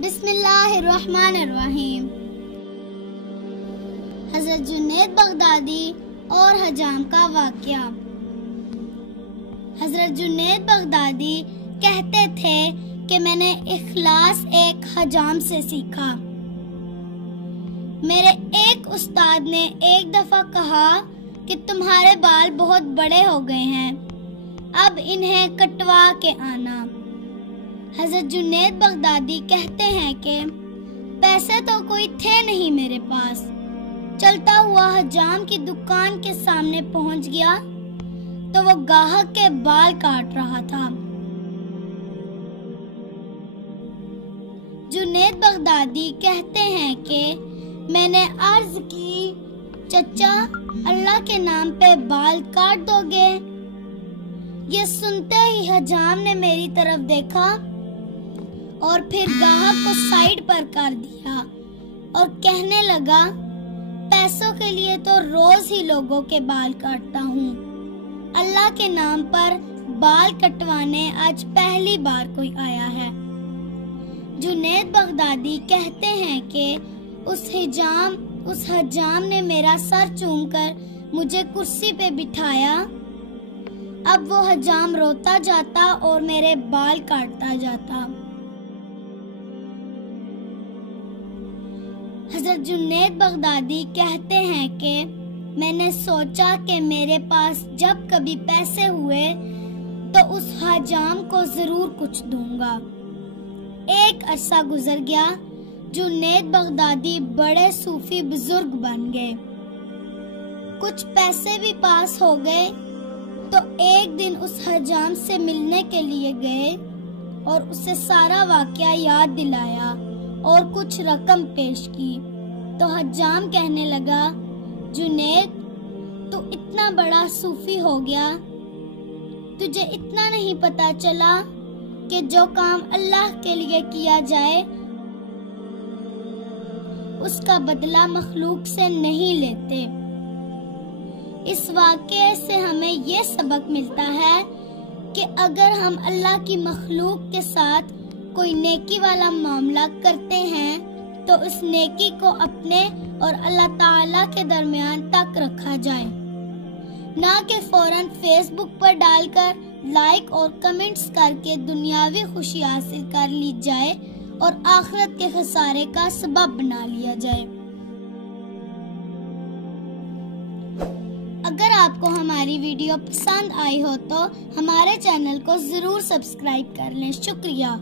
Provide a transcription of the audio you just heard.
بسم اللہ الرحمن الرحیم۔ حضرت جنید بغدادی اور حجام کا واقعہ۔ حضرت جنید بغدادی کہتے تھے کہ میں نے اخلاص ایک حجام سے سیکھا۔ میرے ایک استاد نے ایک دفعہ کہا کہ تمہارے بال بہت بڑے ہو گئے ہیں، اب انہیں کٹوا کے آنا۔ حضرت جنید بغدادی کہتے ہیں کہ پیسے تو کوئی تھے نہیں میرے پاس، چلتا ہوا حجام کی دکان کے سامنے پہنچ گیا تو وہ گاہک کے بال کاٹ رہا تھا۔ جنید بغدادی کہتے ہیں کہ میں نے عرض کی، چچا اللہ کے نام پہ بال کاٹ دو گے؟ یہ سنتے ہی حجام نے میری طرف دیکھا اور پھر گاہک کو سائیڈ پر کر دیا اور کہنے لگا، پیسوں کے لیے تو روز ہی لوگوں کے بال کاٹتا ہوں، اللہ کے نام پر بال کٹوانے آج پہلی بار کوئی آیا ہے۔ جنید بغدادی کہتے ہیں کہ اس حجام نے میرا سر چوم کر مجھے کرسی پہ بٹھایا۔ اب وہ حجام روتا جاتا اور میرے بال کاٹتا جاتا۔ حضرت جنید بغدادی کہتے ہیں کہ میں نے سوچا کہ میرے پاس جب کبھی پیسے ہوئے تو اس حجام کو ضرور کچھ دوں گا۔ ایک عرصہ گزر گیا، جنید بغدادی بڑے صوفی بزرگ بن گئے، کچھ پیسے بھی پاس ہو گئے تو ایک دن اس حجام سے ملنے کے لیے گئے اور اسے سارا واقعہ یاد دلایا اور کچھ رقم پیش کی تو حجام کہنے لگا، جنید تو اتنا بڑا صوفی ہو گیا، تجھے اتنا نہیں پتا چلا کہ جو کام اللہ کے لیے کیا جائے اس کا بدلہ مخلوق سے نہیں لیتے۔ اس واقعے سے ہمیں یہ سبق ملتا ہے کہ اگر ہم اللہ کی مخلوق کے ساتھ کوئی نیکی والا معاملہ کرتے ہیں تو اس نیکی کو اپنے اور اللہ تعالیٰ کے درمیان تک رکھا جائے، نہ کہ فوراً فیس بک پر ڈال کر لائک اور کمنٹس کر کے دنیاوی خوشی حاصل کر لی جائے اور آخرت کے خسارے کا سبب بنا لیا جائے۔ اگر آپ کو ہماری ویڈیو پسند آئی ہو تو ہمارے چینل کو ضرور سبسکرائب کر لیں۔ شکریہ۔